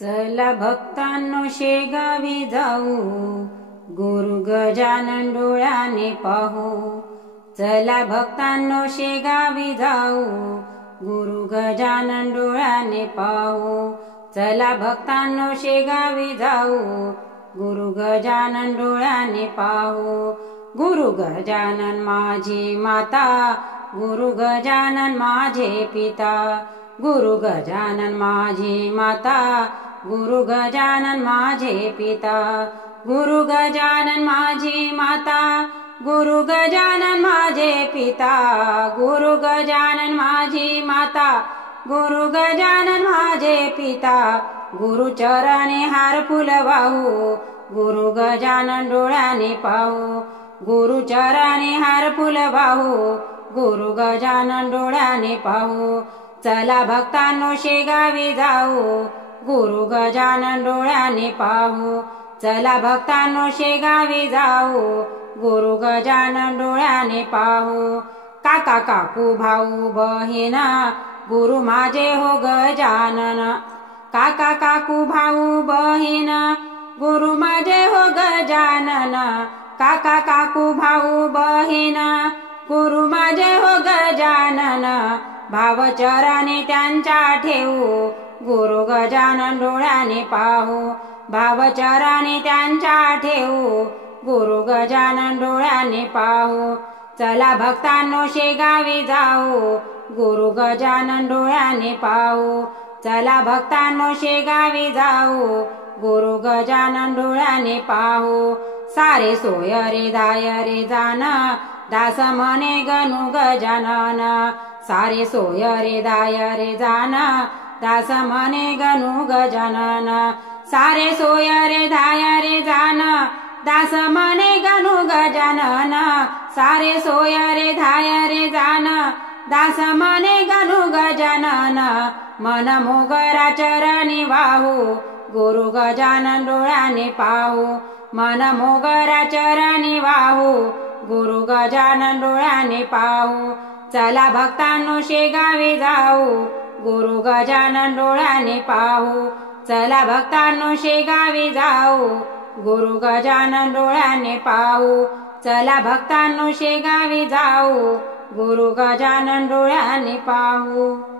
चला भक्तांनो शेगावी जाऊ, गुरु गजानन डोळ्याने पाहू। चला भक्तांनो शेगावी जाऊ, गुरु गजानन डोळ्याने पाहू। चला भक्तांनो शेगावी जाऊ, गुरु गजानन डोळ्याने पाहू। गुरु गजानन माझी माता, गुरु गजानन माझे पिता। गुरु गजानन माझी माता, गुरु गजानन माझे पिता। गुरु गजानन माझी माता, गुरु गजानन माझे पिता। गुरु गजानन माझी माता, गुरु गजानन माझे पिता। गुरु चरणी हार फुल वाहू, गुरु गजानन डोळ्याने पाहू। गुरु चरणी हार फुल वाहू, गुरु गजानन डोळ्याने पाहू। चला भक्तांनो शेगावी जाऊ, गुरु गजानन डोळ्याने पाहू। चला भक्तांनो शेगावी जाऊ, गुरु गजानन डोळ्याने पाहू। काका काकू भाऊ बहीण, गुरु माझे हो गजानन। काका काकू भाऊ बहीण, गुरु माझे हो गजानन। काका काकू भाऊ बहीण, गुरु माझे हो गजानन। भाव चरणी त्यांच्या ठेवू, गुरु गजानन डोळ्याने पाहू। भाव चरणी त्यांच्या ठेवू, गुरु गजानन डोळ्याने पाहू। चला भक्तांनो शेगावी जाऊ, गुरु गजानन डोळ्याने पाहू। चला भक्तांनो शेगावी जाऊ, गुरु गजानन डोळ्याने पाहू। सारे सोय रे दाय रे जान, दास म्हणे गणू गजानन। सारे सोय रे दाय रे जान, दास म्हणे गणू गजानन। सारे सोय रे दाय रे जान, दास म्हणे गणू गजानन। सारे सोय रे दाय रे जान, दास म्हणे गणू गजानन। मन मोगरा चरणी वाहू, गुरु गजानन डोळ्याने पाहू। मन मोगरा चरणी वाहू, गुरु गजानन डोळ्याने पाहू। चला भक्तांनो शेगावी जाऊ, गुरु गजानन डोळ्याने पाहू। चला भक्तांनो शेगावी जाऊ, गुरु गजानन डोळ्याने पाहू। चला भक्तांनो शेगावी जाऊ, गुरु गजानन डोळ्याने पाहू।